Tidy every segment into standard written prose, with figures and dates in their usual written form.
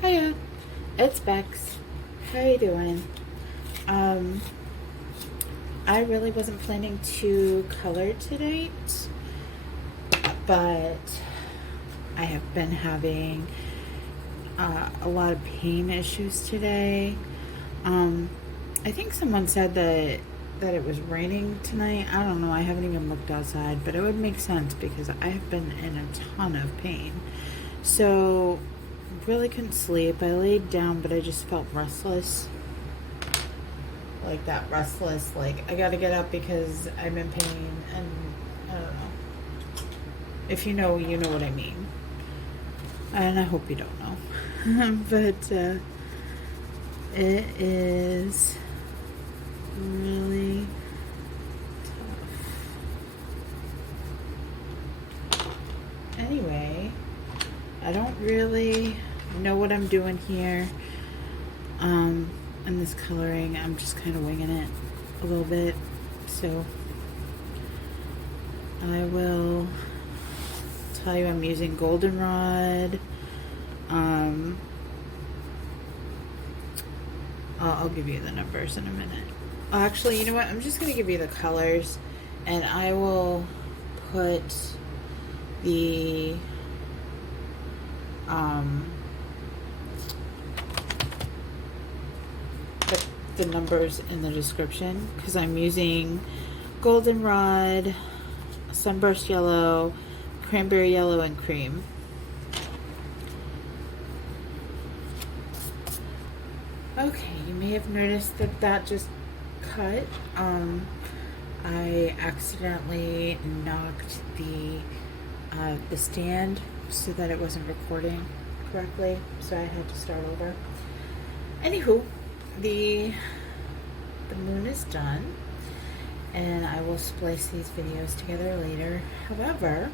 Hiya, it's Bex. How you doing? I really wasn't planning to color tonight, but I have been having a lot of pain issues today. I think someone said that it was raining tonight. I don't know. I haven't even looked outside, but it would make sense because I have been in a ton of pain. So really couldn't sleep. I laid down, but I just felt restless. Like that restless, like I gotta get up because I'm in pain, and I don't know. If you know, you know what I mean. And I hope you don't know. But it is really tough. Anyway, I don't really know what I'm doing here. In this coloring, I'm just kind of winging it a little bit. So I will tell you I'm using Goldenrod. I'll give you the numbers in a minute. Actually, you know what? I'm just going to give you the colors, and I will put the the numbers in the description, because I'm using Goldenrod, Sunburst Yellow, Cranberry Yellow, and Cream. Okay, you may have noticed that just cut. I accidentally knocked the stand so that it wasn't recording correctly, so I had to start over. Anywho, the moon is done, and I will splice these videos together later. However,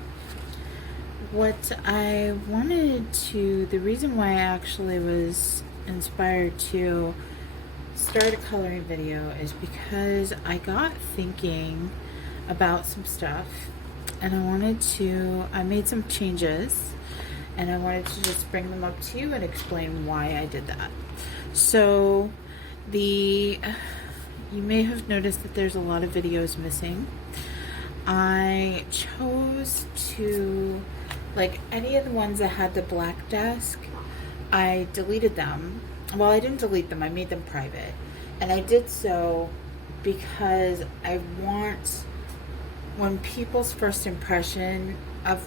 what I wanted to, the reason why I actually was inspired to start a coloring video is because I got thinking about some stuff, and I made some changes, and I wanted to just bring them up to you and explain why I did that. So you may have noticed that there's a lot of videos missing. I chose to, like, any of the ones that had the black desk, I deleted them. Well, I didn't delete them, I made them private. And I did so because I want, when people's first impression of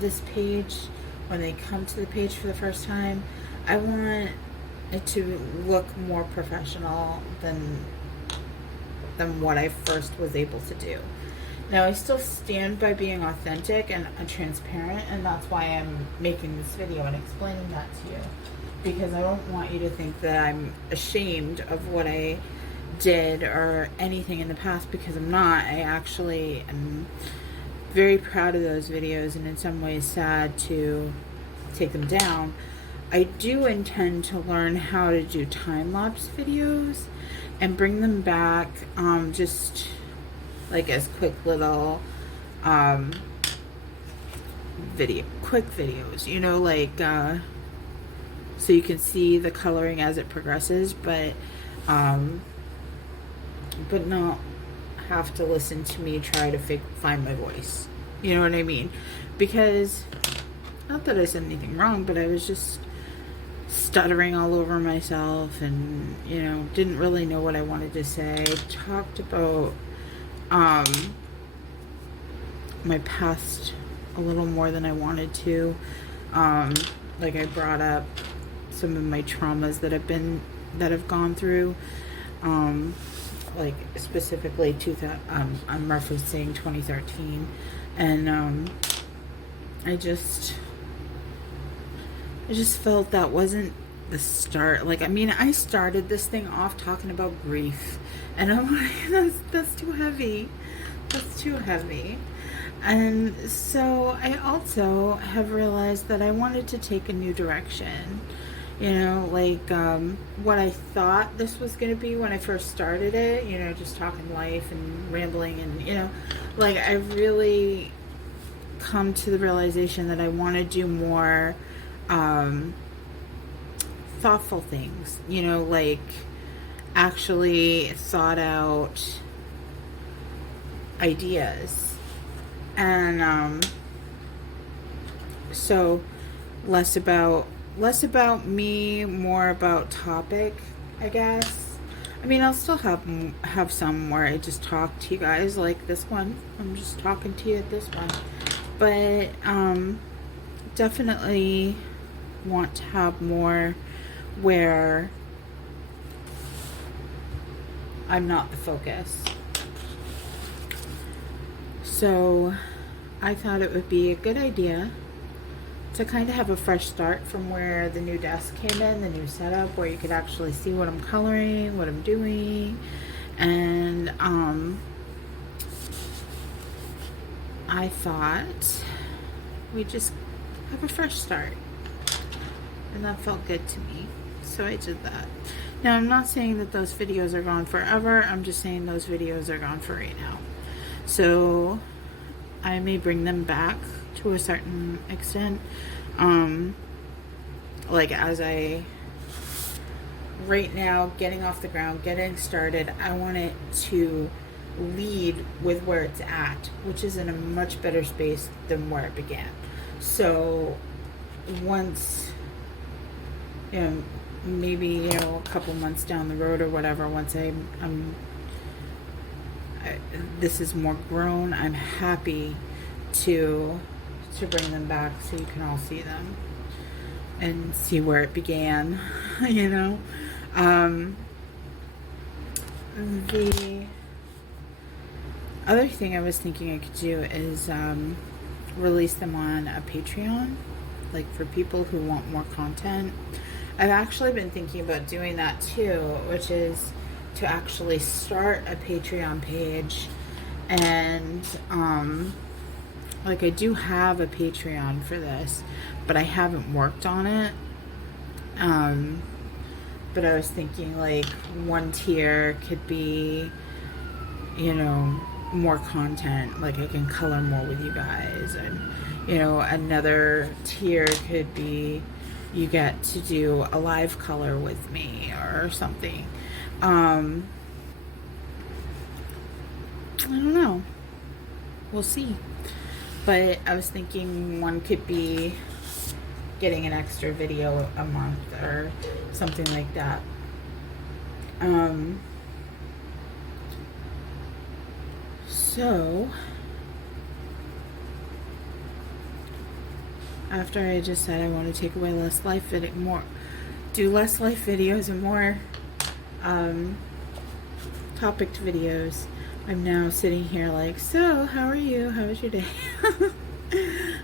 this page, when they come to the page for the first time, I want it to look more professional than what I first was able to do. Now, I still stand by being authentic and transparent, and that's why I'm making this video and explaining that to you, because I don't want you to think that I'm ashamed of what I did or anything in the past, because I'm not. I actually am very proud of those videos, and in some ways sad to take them down. I do intend to learn how to do time-lapse videos and bring them back, just like as quick little quick videos, you know, like so you can see the coloring as it progresses, but not have to listen to me try to find my voice, you know what I mean? Because, not that I said anything wrong, but I was just stuttering all over myself, and, you know, didn't really know what I wanted to say. Talked about my past a little more than I wanted to. Like, I brought up some of my traumas that I've gone through, like specifically I'm referencing 2013, and I just felt that wasn't the start. Like, I mean, I started this thing off talking about grief, and I'm like, that's too heavy. That's too heavy. And so I also have realized that I wanted to take a new direction. You know, like, what I thought this was going to be when I first started it, you know, just talking life and rambling, and, you know, like, I really come to the realization that I want to do more thoughtful things, you know, like actually thought out ideas. And so less about me, more about topic, I guess. I mean, I'll still have some where I just talk to you guys, like this one. I'm just talking to you at this one. But definitely want to have more where I'm not the focus. So I thought it would be a good idea to kind of have a fresh start from where the new desk came in, the new setup, where you could actually see what I'm coloring, what I'm doing. And I thought we'd just have a fresh start, and that felt good to me, so I did that. Now, I'm not saying that those videos are gone forever. I'm just saying those videos are gone for right now. So I may bring them back to a certain extent. Like as I, right now, getting off the ground, getting started, I want it to lead with where it's at, which is in a much better space than where it began. So once, you know, maybe, you know, a couple months down the road or whatever, once this is more grown, I'm happy to bring them back so you can all see them and see where it began, you know. The other thing I was thinking I could do is release them on a Patreon, like for people who want more content. I've actually been thinking about doing that too, which is to actually start a Patreon page. And like I do have a Patreon for this, but I haven't worked on it. But I was thinking like one tier could be, you know, more content, like I can color more with you guys, and you know, another tier could be you get to do a live color with me or something. I don't know, we'll see. But I was thinking one could be getting an extra video a month or something like that. So after I just said I want to take away less life video, do less life videos and more topic videos, I'm now sitting here like, so how are you? How was your day?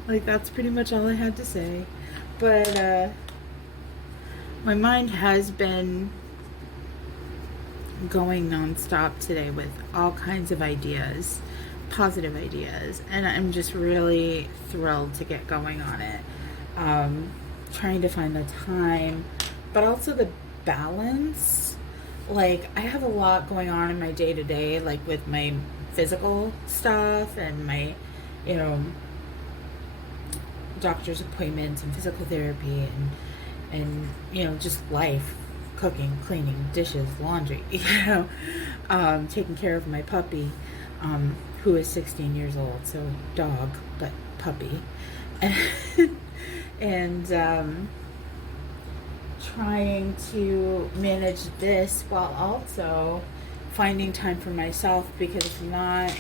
Like that's pretty much all I had to say. But my mind has been going nonstop today with all kinds of ideas, positive ideas, and I'm just really thrilled to get going on it. Trying to find the time, but also the balance. Like I have a lot going on in my day-to-day, like with my physical stuff and my, you know, doctor's appointments and physical therapy and you know, just life, cooking, cleaning, dishes, laundry, you know, taking care of my puppy, who is 16 years old, so dog, but puppy, and trying to manage this while also finding time for myself, because if I'm not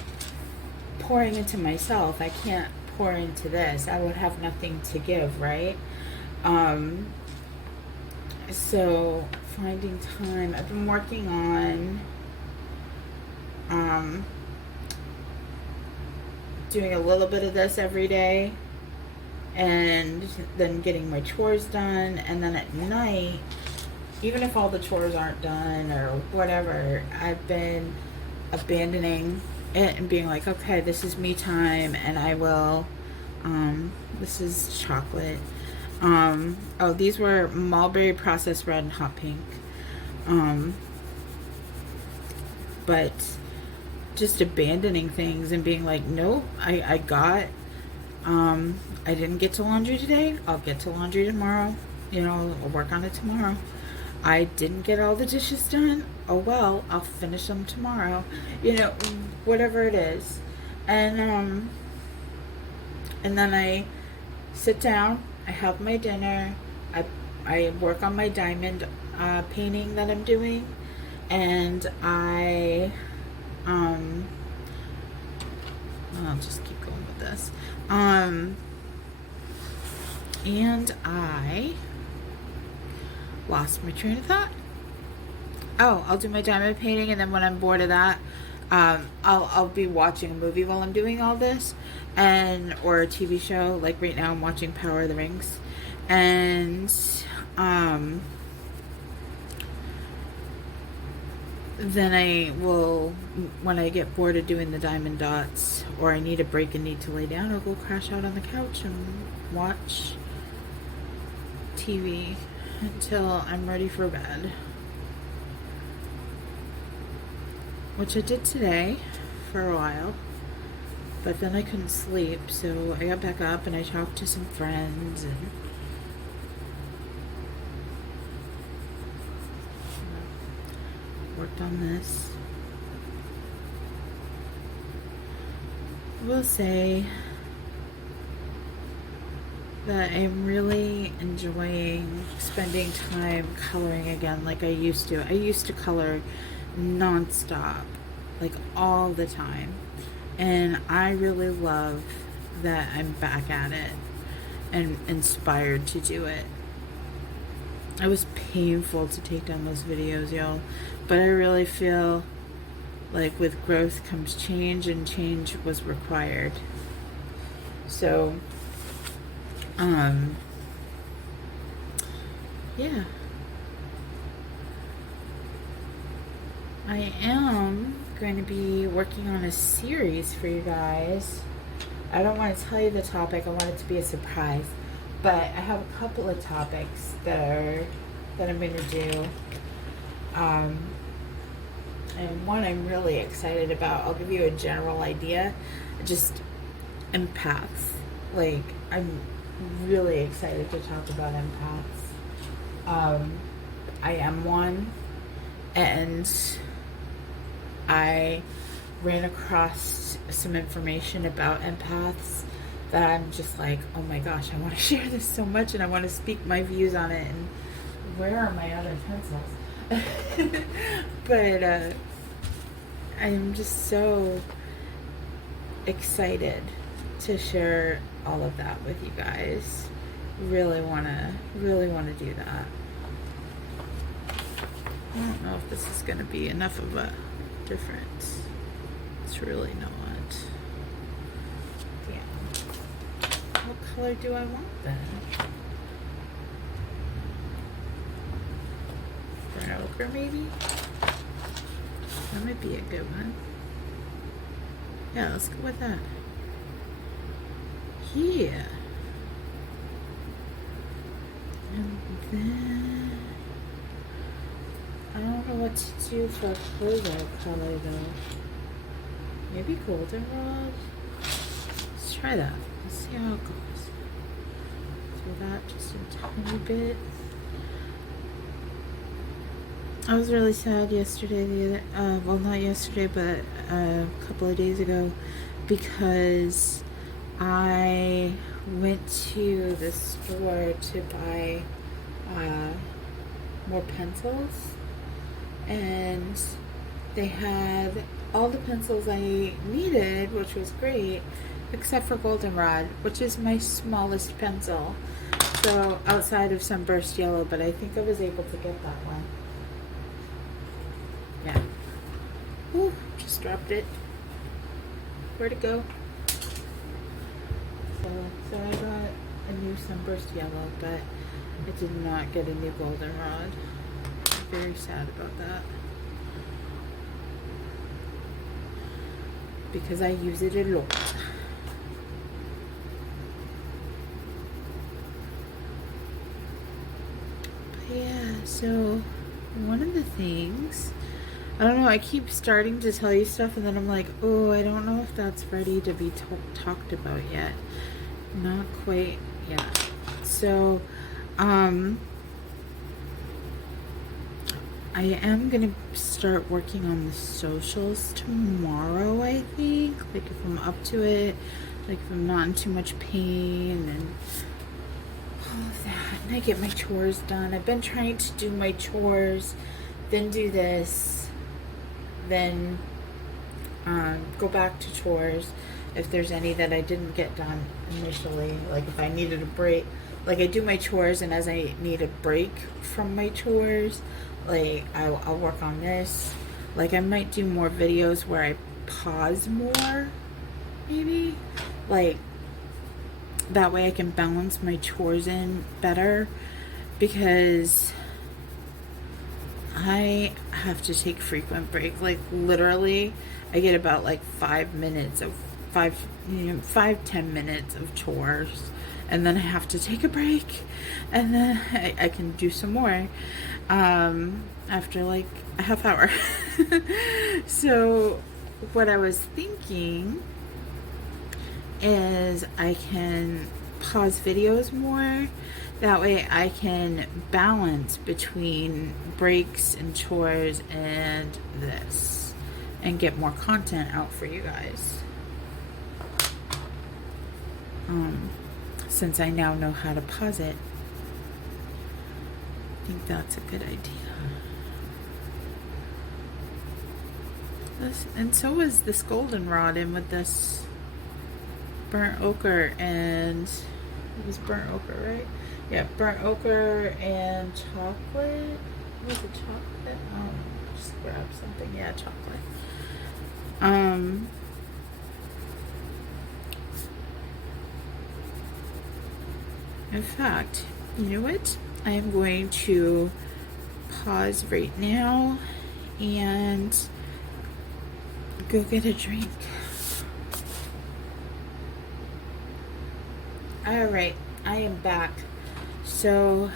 pouring into myself, I can't pour into this. I would have nothing to give, right? So finding time. I've been working on doing a little bit of this every day, and then getting my chores done, and then at night, even if all the chores aren't done or whatever, I've been abandoning it and being like, okay, this is me time, and I will, this is chocolate. Oh, these were Mulberry Processed Red and Hot Pink. But just abandoning things and being like, nope, I didn't get to laundry today. I'll get to laundry tomorrow. you know, I'll work on it tomorrow. I didn't get all the dishes done. Oh well, I'll finish them tomorrow. You know, whatever it is. And then I sit down, I have my dinner, I work on my diamond painting that I'm doing, and I'll just keep going with this. And I lost my train of thought. Oh, I'll do my diamond painting, and then when I'm bored of that, I'll be watching a movie while I'm doing all this, or a TV show. Like right now, I'm watching Power of the Rings, and then I will, when I get bored of doing the diamond dots, or I need a break and need to lay down, I'll go crash out on the couch and watch TV until I'm ready for bed. Which I did today for a while, but then I couldn't sleep, so I got back up and I talked to some friends and worked on this. I will say that I'm really enjoying spending time coloring again like I used to. I used to color non-stop, like all the time, and I really love that I'm back at it and inspired to do it. It was painful to take down those videos, y'all, but I really feel like with growth comes change, and change was required. So yeah, I am going to be working on a series for you guys. I don't want to tell you the topic, I want it to be a surprise, but I have a couple of topics that I'm going to do. And one I'm really excited about. I'll give you a general idea. Just empaths. Like, I'm really excited to talk about empaths. I am one, and I ran across some information about empaths that I'm just like, oh my gosh, I want to share this so much, and I want to speak my views on it. And where are my other pencils? But I'm just so excited to share all of that with you guys. Really wanna do that. I don't know if this is gonna be enough of a difference. It's really not. Damn. What color do I want then? Burnt ochre maybe? That might be a good one. Yeah, let's go with that. Yeah. And then I don't know what to do for a closeout color though. Maybe goldenrod. Let's try that. Let's see how it goes. Throw that just a tiny bit. I was really sad yesterday, well, not yesterday, but a couple of days ago, because I went to the store to buy more pencils, and they had all the pencils I needed, which was great, except for goldenrod, which is my smallest pencil. So outside of Sunburst yellow, but I think I was able to get that one. Yeah. Ooh, just dropped it. Where'd it go? So I got a new Sunburst yellow, but I did not get a new goldenrod. I'm very sad about that, because I use it a lot. But yeah, so one of the things, I don't know, I keep starting to tell you stuff and then I'm like, oh, I don't know if that's ready to be talked about yet. Not quite yet. So I am gonna start working on the socials tomorrow, I think. Like if I'm up to it, like if I'm not in too much pain and all of that. And I get my chores done. I've been trying to do my chores, then do this, then go back to chores if there's any that I didn't get done initially. Like if I needed a break, like I do my chores, and as I need a break from my chores, like I'll work on this. Like I might do more videos where I pause more, maybe, like that way I can balance my chores in better, because I have to take frequent breaks. Like literally I get about like 5 minutes of 5-10 minutes of chores, and then I have to take a break, and then I can do some more after like a half hour. So what I was thinking is I can pause videos more. That way I can balance between breaks and chores and this, and get more content out for you guys. Since I now know how to pause it, I think that's a good idea. And so is this goldenrod in with this burnt ochre, and it was burnt ochre, right? Yeah, burnt ochre and chocolate. Was it chocolate? Just grab something. Yeah, chocolate. In fact, you know what? I am going to pause right now and go get a drink. Alright, I am back. So,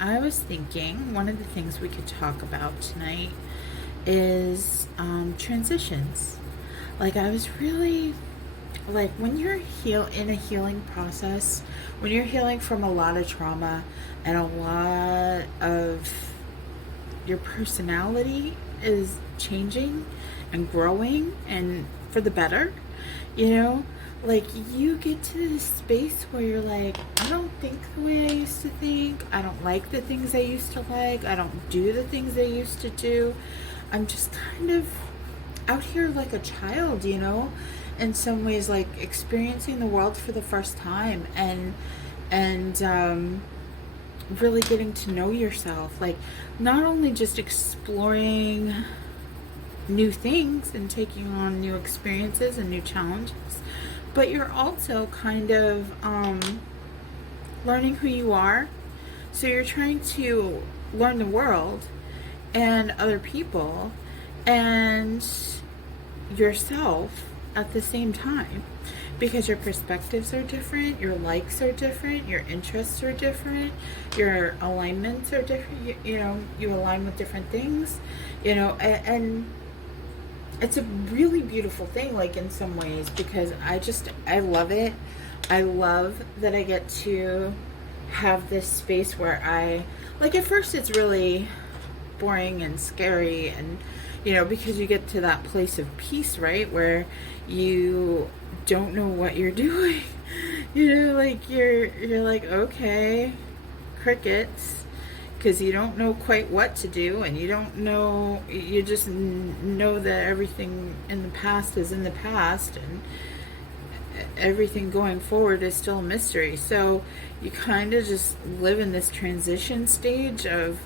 I was thinking one of the things we could talk about tonight is transitions. Like, I was really, like, when you're in a healing process, when you're healing from a lot of trauma and a lot of your personality is changing and growing and for the better, you know, like you get to this space where you're like, I don't think the way I used to think. I don't like the things I used to like. I don't do the things I used to do. I'm just kind of out here like a child, you know, in some ways, like experiencing the world for the first time, and really getting to know yourself. Like not only just exploring new things and taking on new experiences and new challenges, but you're also kind of learning who you are. So you're trying to learn the world and other people and yourself at the same time, because your perspectives are different, your likes are different, your interests are different, your alignments are different. You know, you align with different things, you know, and it's a really beautiful thing, like in some ways, because I love it. I love that I get to have this space where I, like, at first it's really boring and scary, and you know, because you get to that place of peace, right, where you don't know what you're doing. You know, like you're like, okay, crickets, because you don't know quite what to do, and you don't know, you just know that everything in the past is in the past, and everything going forward is still a mystery. So you kind of just live in this transition stage of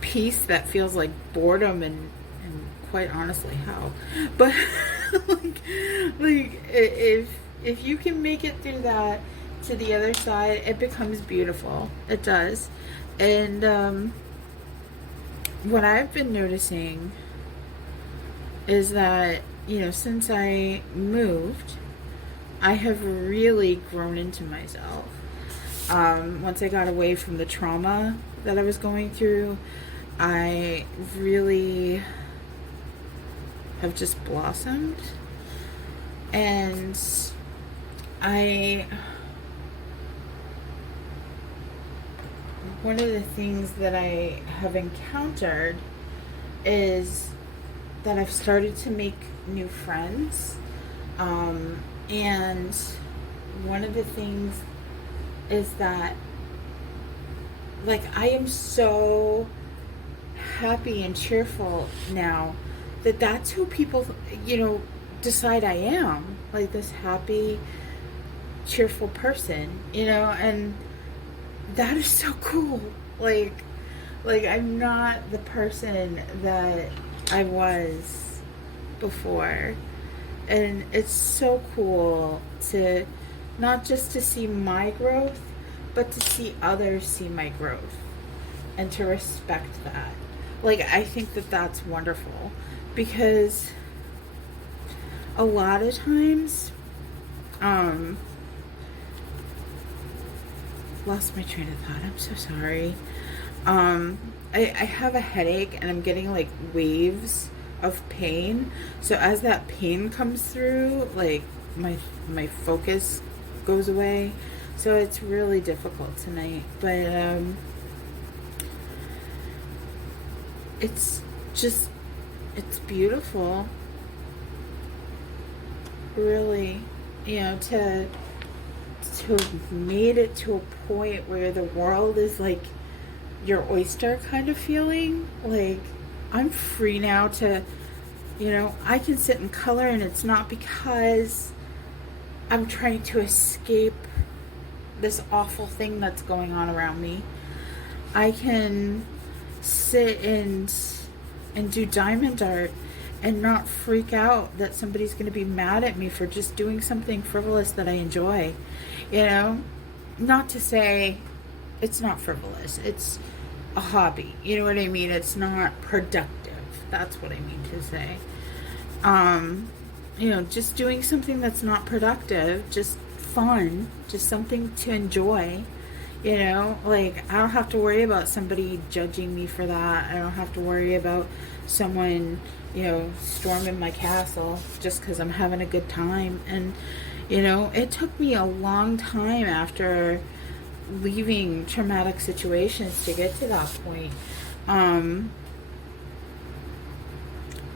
peace that feels like boredom, and quite honestly how, but like if you can make it through that to the other side, it becomes beautiful. It does. And what I've been noticing is that, you know, since I moved, I have really grown into myself. Once I got away from the trauma that I was going through, I really have just blossomed, and I one of the things that I have encountered is that I've started to make new friends. And one of the things is that, like, I am so happy and cheerful now that that's who people, decide I am. Like, this happy, cheerful person, and that is so cool. Like I'm not the person that I was before. And it's so cool to not just to see my growth, but to see others see my growth and to respect that. Like, I think that that's wonderful, because a lot of times, lost my train of thought. I'm so sorry. I have a headache and I'm getting like waves of pain. So as that pain comes through, like my focus goes away. So it's really difficult tonight. But it's beautiful. Really, to have made it to a point where the world is like your oyster kind of feeling. Like, I'm free now to, I can sit and color, and it's not because I'm trying to escape this awful thing that's going on around me. I can sit and do diamond art and not freak out that somebody's going to be mad at me for just doing something frivolous that I enjoy. Not to say it's not frivolous. It's a hobby. You know what I mean? It's not productive. That's what I mean to say. Just doing something that's not productive, just fun, just something to enjoy. Like, I don't have to worry about somebody judging me for that. I don't have to worry about someone, storming my castle just because I'm having a good time. And, it took me a long time after leaving traumatic situations to get to that point.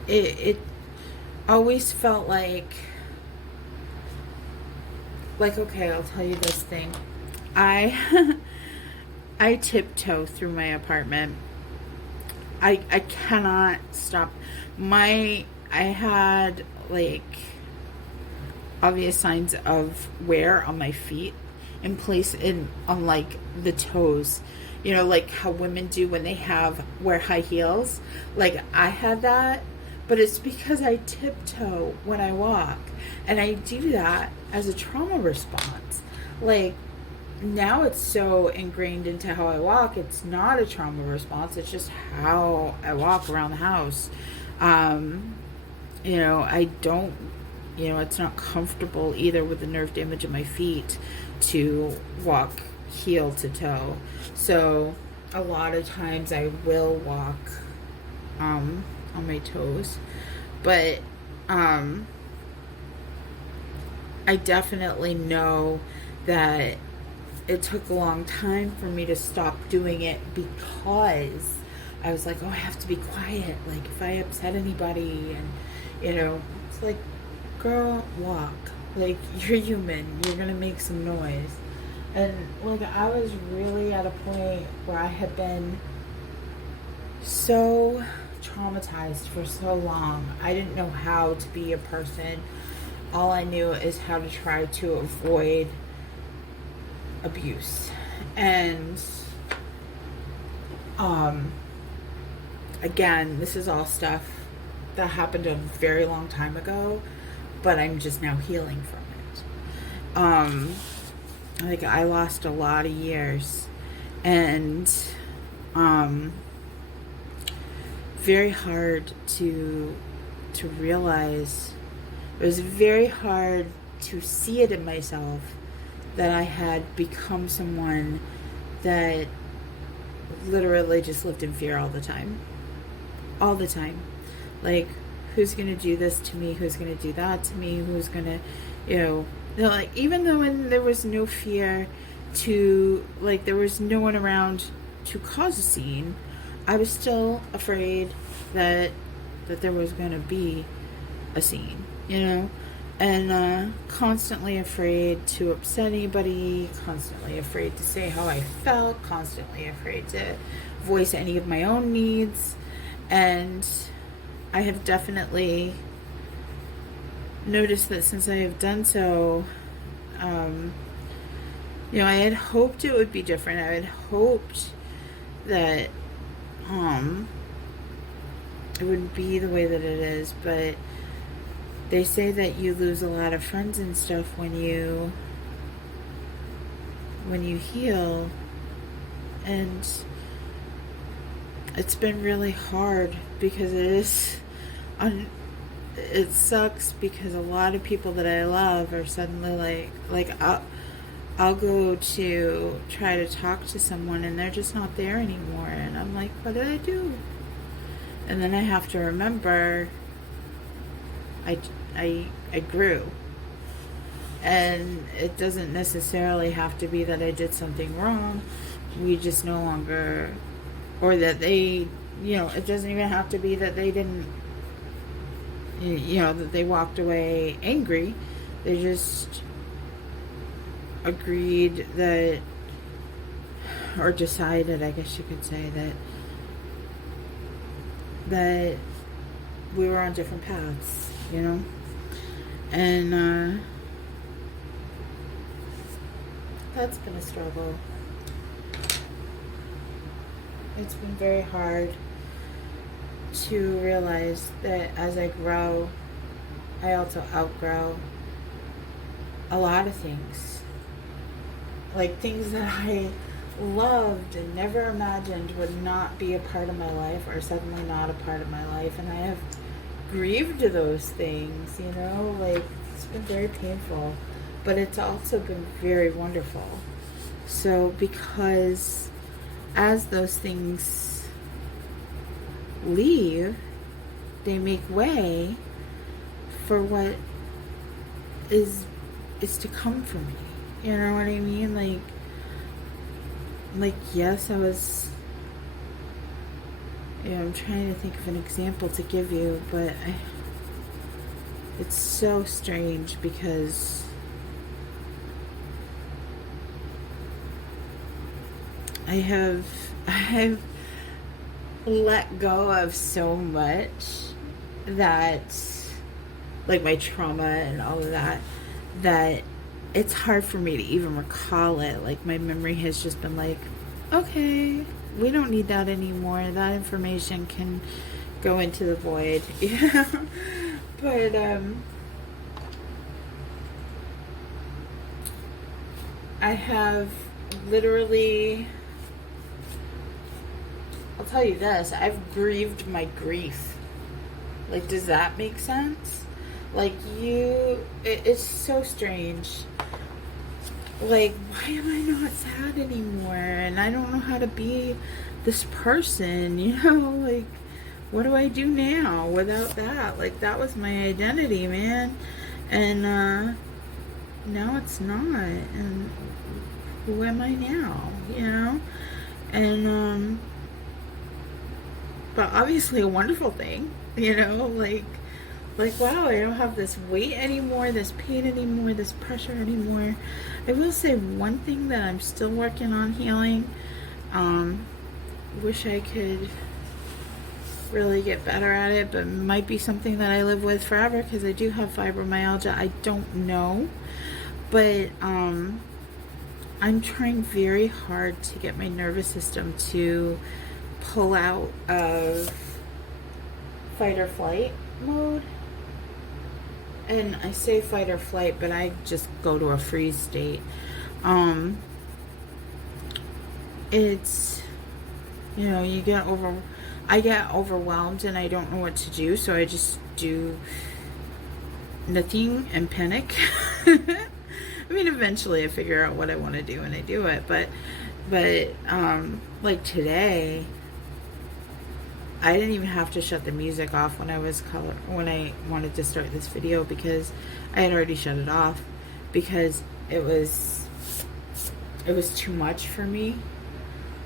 It always felt like, okay, I'll tell you this thing. I tiptoe through my apartment. I cannot stop. I had like obvious signs of wear on my feet on like the toes. Like how women do when they wear high heels. Like, I had that, but it's because I tiptoe when I walk, and I do that as a trauma response. Like, now it's so ingrained into how I walk, it's not a trauma response, it's just how I walk around the house. I don't, it's not comfortable either with the nerve damage in my feet to walk heel to toe. So a lot of times I will walk on my toes, but I definitely know that it took a long time for me to stop doing it, because I was like, oh, I have to be quiet. Like, if I upset anybody, and, it's like, girl, walk. Like, you're human. You're going to make some noise. And, like, I was really at a point where I had been so traumatized for so long. I didn't know how to be a person. All I knew is how to try to avoid abuse. And again, this is all stuff that happened a very long time ago, but I'm just now healing from it. Like, I lost a lot of years, and very hard to realize. It was very hard to see it in myself that I had become someone that literally just lived in fear all the time. All the time. Like, who's going to do this to me? Who's going to do that to me? Who's going to, like, even though when there was no fear to, like, there was no one around to cause a scene, I was still afraid that there was going to be a scene, you know, and constantly afraid to upset anybody, constantly afraid to say how I felt, constantly afraid to voice any of my own needs. And I have definitely noticed that since I have done so, you know, I had hoped it would be different. I had hoped that it wouldn't be the way that it is, but they say that you lose a lot of friends and stuff when you heal, and it's been really hard because it sucks because a lot of people that I love are suddenly like I'll go to try to talk to someone and they're just not there anymore, and I'm like, what did I do? And then I have to remember I grew, and it doesn't necessarily have to be that I did something wrong. We just no longer, or that they, you know, it doesn't even have to be that they didn't, you know, that they walked away angry. They just agreed that, or decided, I guess you could say, that we were on different paths, you know. And that's been a struggle. It's been very hard to realize that as I grow, I also outgrow a lot of things. Like things that I loved and never imagined would not be a part of my life are suddenly not a part of my life. And I have grieved those things, you know, like it's been very painful, but it's also been very wonderful. So because as those things leave, they make way for what is to come for me. You know what I mean? Like yes, I was, you know, I'm trying to think of an example to give you, but it's so strange because I've let go of so much that, like my trauma and all of that, that it's hard for me to even recall it. Like my memory has just been like, okay, we don't need that anymore. That information can go into the void. Yeah. But I have literally, I'll tell you this, I've grieved my grief. Like, does that make sense? Like it's so strange. Like, why am I not sad anymore? And I don't know how to be this person, you know? Like, what do I do now without that? Like, that was my identity, man. And now it's not. And who am I now, you know? And but obviously a wonderful thing, you know? Like wow, I don't have this weight anymore, this pain anymore, this pressure anymore. I will say one thing that I'm still working on healing. Wish I could really get better at it, but it might be something that I live with forever because I do have fibromyalgia. I don't know, but I'm trying very hard to get my nervous system to pull out of fight or flight mode. And I say fight or flight, but I just go to a freeze state. It's, you know, I get overwhelmed and I don't know what to do, so I just do nothing and panic. I mean, eventually I figure out what I want to do and I do it, but like today, I didn't even have to shut the music off when I wanted to start this video because I had already shut it off because it was too much for me.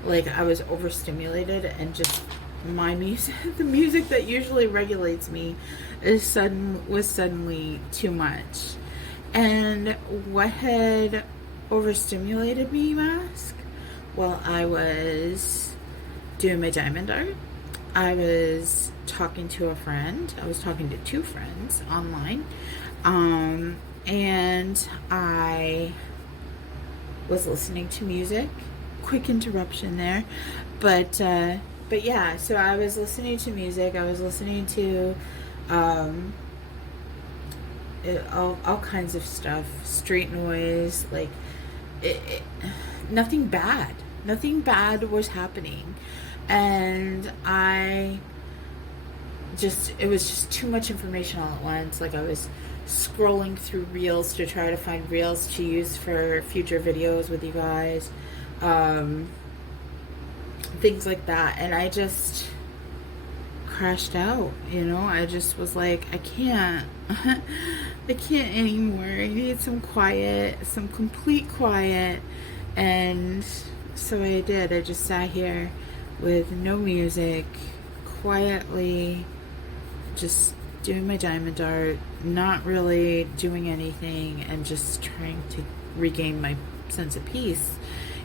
like I was overstimulated, and just my music, the music that usually regulates me, was suddenly too much. And what had overstimulated me, you ask? Well, I was doing my diamond art. I was talking to a friend. I was talking to two friends online. And I was listening to music. Quick interruption there. But yeah, so I was listening to music. I was listening to all kinds of stuff, street noise, like nothing bad. Nothing bad was happening. And it was just too much information all at once. Like I was scrolling through reels to try to find reels to use for future videos with you guys. Things like that. And I just crashed out, I just was like, I can't I can't anymore. I need some quiet, some complete quiet. And so I did. I just sat here with no music, quietly, just doing my diamond art, not really doing anything, and just trying to regain my sense of peace,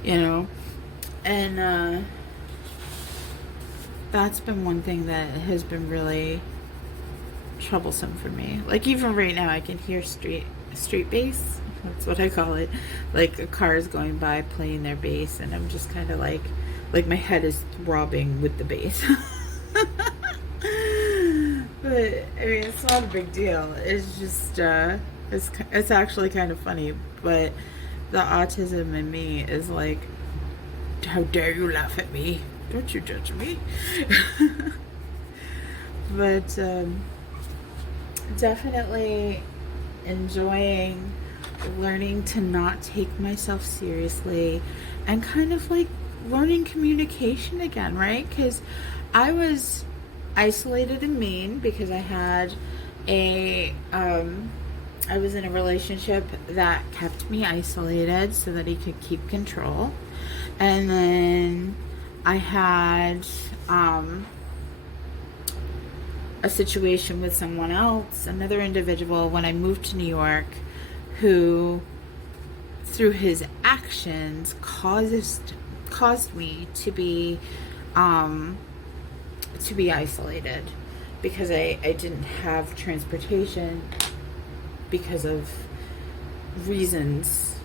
and that's been one thing that has been really troublesome for me. Like even right now, I can hear street bass. That's what I call it. Like cars going by playing their bass, and I'm just kind of like my head is throbbing with the bass. But I mean, it's not a big deal. It's just it's actually kind of funny. But the autism in me is like, how dare you laugh at me? Don't you judge me. But definitely enjoying learning to not take myself seriously, and kind of like learning communication again, right? Because I was isolated in Maine because I had I was in a relationship that kept me isolated so that he could keep control. And then I had a situation with someone else, another individual, when I moved to New York, who through his actions caused me to be isolated, because I didn't have transportation because of reasons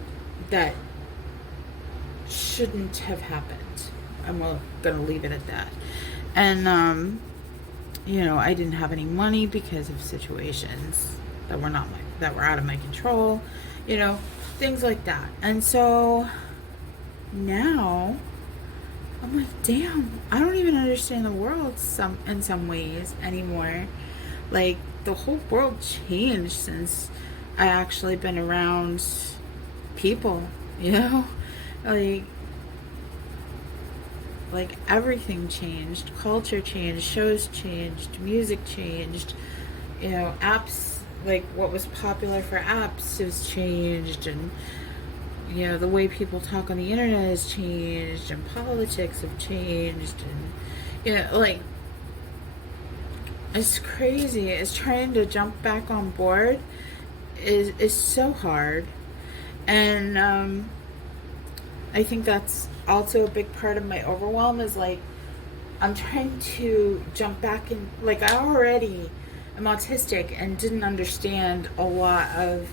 that shouldn't have happened. I'm gonna leave it at that. And I didn't have any money because of situations that were out of my control, things like that. And so now I'm like, damn, I don't even understand the world in some ways anymore. Like the whole world changed since I actually been around people, like everything changed. Culture changed, shows changed, music changed, apps, like what was popular for apps has changed, and the way people talk on the internet has changed, and politics have changed, and like it's crazy. It's trying to jump back on board is so hard. And I think that's also a big part of my overwhelm, is like I'm trying to jump back in. Like I already am autistic and didn't understand a lot of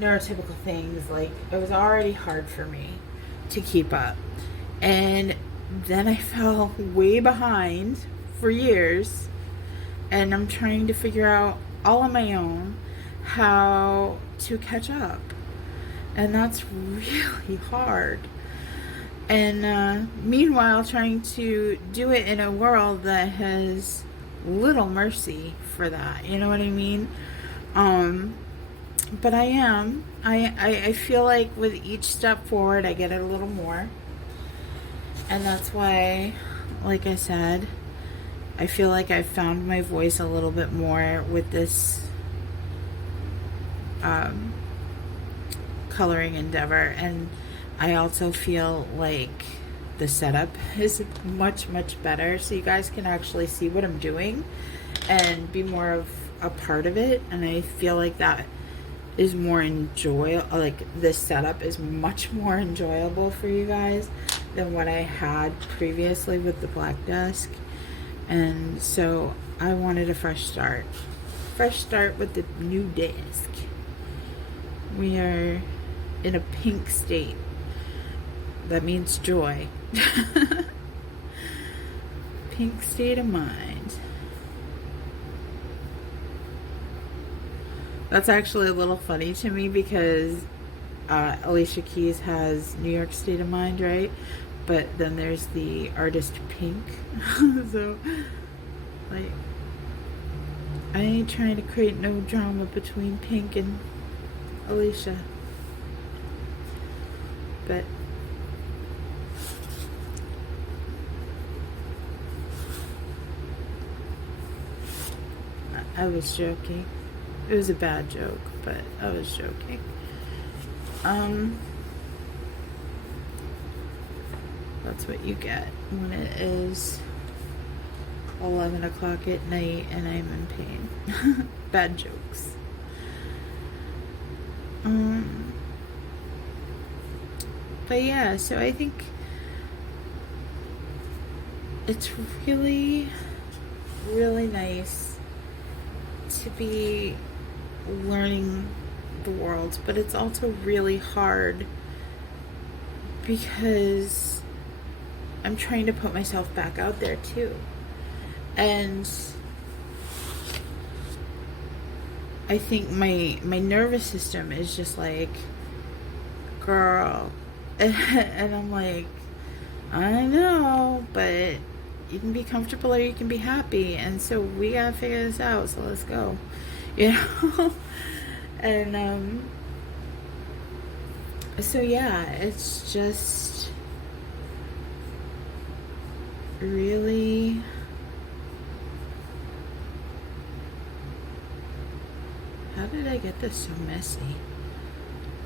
neurotypical things. Like it was already hard for me to keep up, and then I fell way behind for years, and I'm trying to figure out all on my own how to catch up, and that's really hard. And meanwhile, trying to do it in a world that has little mercy for that. You know what I mean? But I feel like with each step forward, I get it a little more. And that's why, like I said, I feel like I've found my voice a little bit more with this coloring endeavor. And I also feel like the setup is much better, so you guys can actually see what I'm doing and be more of a part of it. And I feel like that is more enjoyable. Like, this setup is much more enjoyable for you guys than what I had previously with the black desk. And so I wanted a fresh start with the new desk. We are in a pink state. That means joy. Pink state of mind. That's actually a little funny to me because Alicia Keys has New York state of mind, right? But then there's the artist Pink. So, like, I ain't trying to create no drama between Pink and Alicia. But I was joking. It was a bad joke, but I was joking. That's what you get when it is 11 o'clock at night and I'm in pain. Bad jokes. But yeah, so I think it's really nice to be learning the world, but it's also really hard because I'm trying to put myself back out there too. And I think my nervous system is just like, girl. And I'm like, I know, but you can be comfortable or you can be happy, and so we gotta figure this out, so let's go. You know? And so yeah, it's just really how did I get this so messy?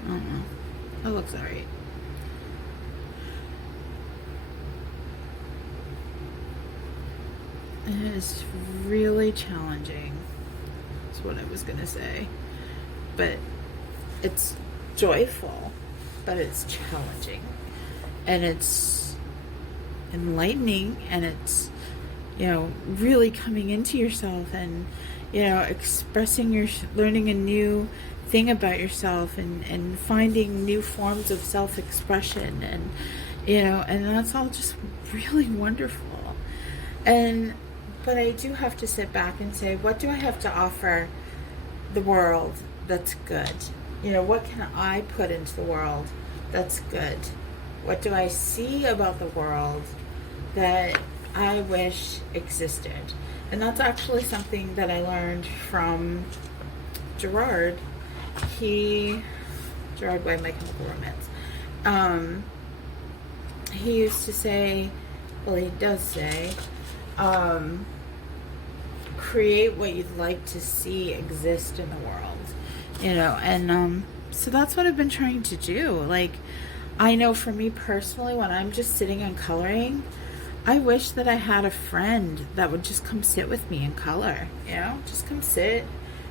I don't know. That looks alright. It is really challenging. That's what I was gonna say. But it's joyful, but it's challenging. And it's enlightening, and it's, you know, really coming into yourself and, you know, expressing learning a new thing about yourself and finding new forms of self-expression, and, you know, and that's all just really wonderful. But I do have to sit back and say, what do I have to offer the world that's good? You know, what can I put into the world that's good? What do I see about the world that I wish existed? And that's actually something that I learned from Gerard. Gerard Way, My Chemical Romance. He used to say, well, he does say, create what you'd like to see exist in the world, you know. And so that's what I've been trying to do. Like, I know for me personally, when I'm just sitting and coloring, I wish that I had a friend that would just come sit with me and color, you know, just come sit,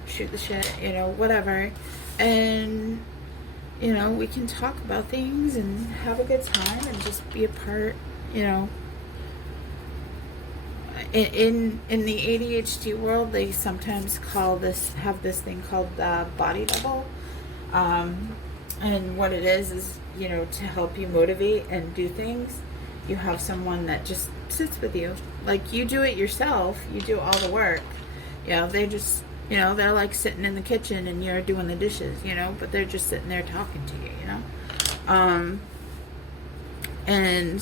shoot the shit, you know, whatever, and, you know, we can talk about things and have a good time and just be a part, you know. In the ADHD world, they sometimes have this thing called the body double, and what it is, you know, to help you motivate and do things, you have someone that just sits with you. Like, you do it yourself, you do all the work, you know, they just, you know, they're like sitting in the kitchen and you're doing the dishes, you know, but they're just sitting there talking to you, you know. And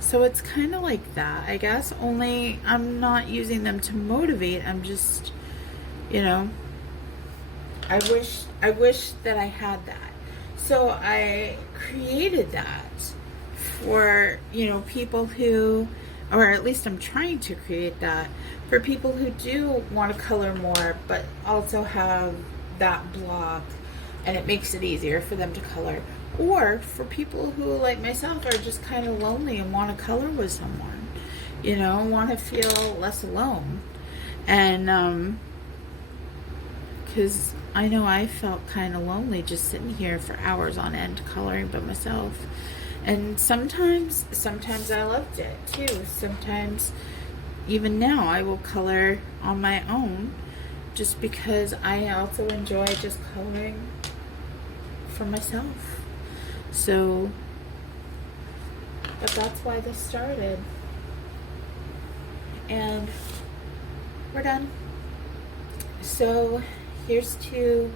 so it's kind of like that, I guess, only I'm not using them to motivate. I'm just, you know, I wish that I had that. So I created that for, you know, people who, or at least I'm trying to create that for people who do want to color more, but also have that block, and it makes it easier for them to color, Or for people who, like myself, are just kind of lonely and want to color with someone, you know, want to feel less alone. And because I know I felt kind of lonely just sitting here for hours on end coloring by myself. And sometimes I loved it too. Sometimes, even now, I will color on my own just because I also enjoy just coloring for myself. So, but that's why this started. And we're done. So here's to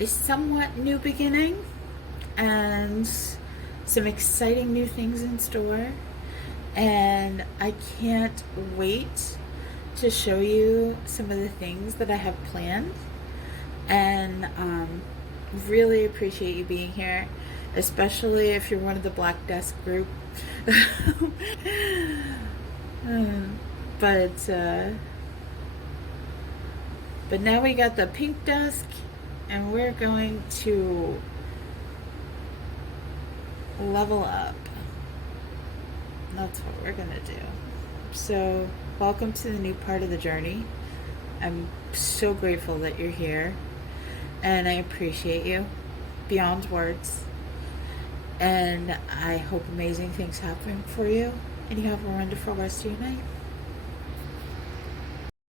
a somewhat new beginning and some exciting new things in store. And I can't wait to show you some of the things that I have planned. And really appreciate you being here, especially if you're one of the Black Desk group. But now we got the pink desk, and we're going to level up. That's what we're gonna do. So welcome to the new part of the journey. I'm so grateful that you're here, and I appreciate you beyond words. And I hope amazing things happen for you, and you have a wonderful rest of your night.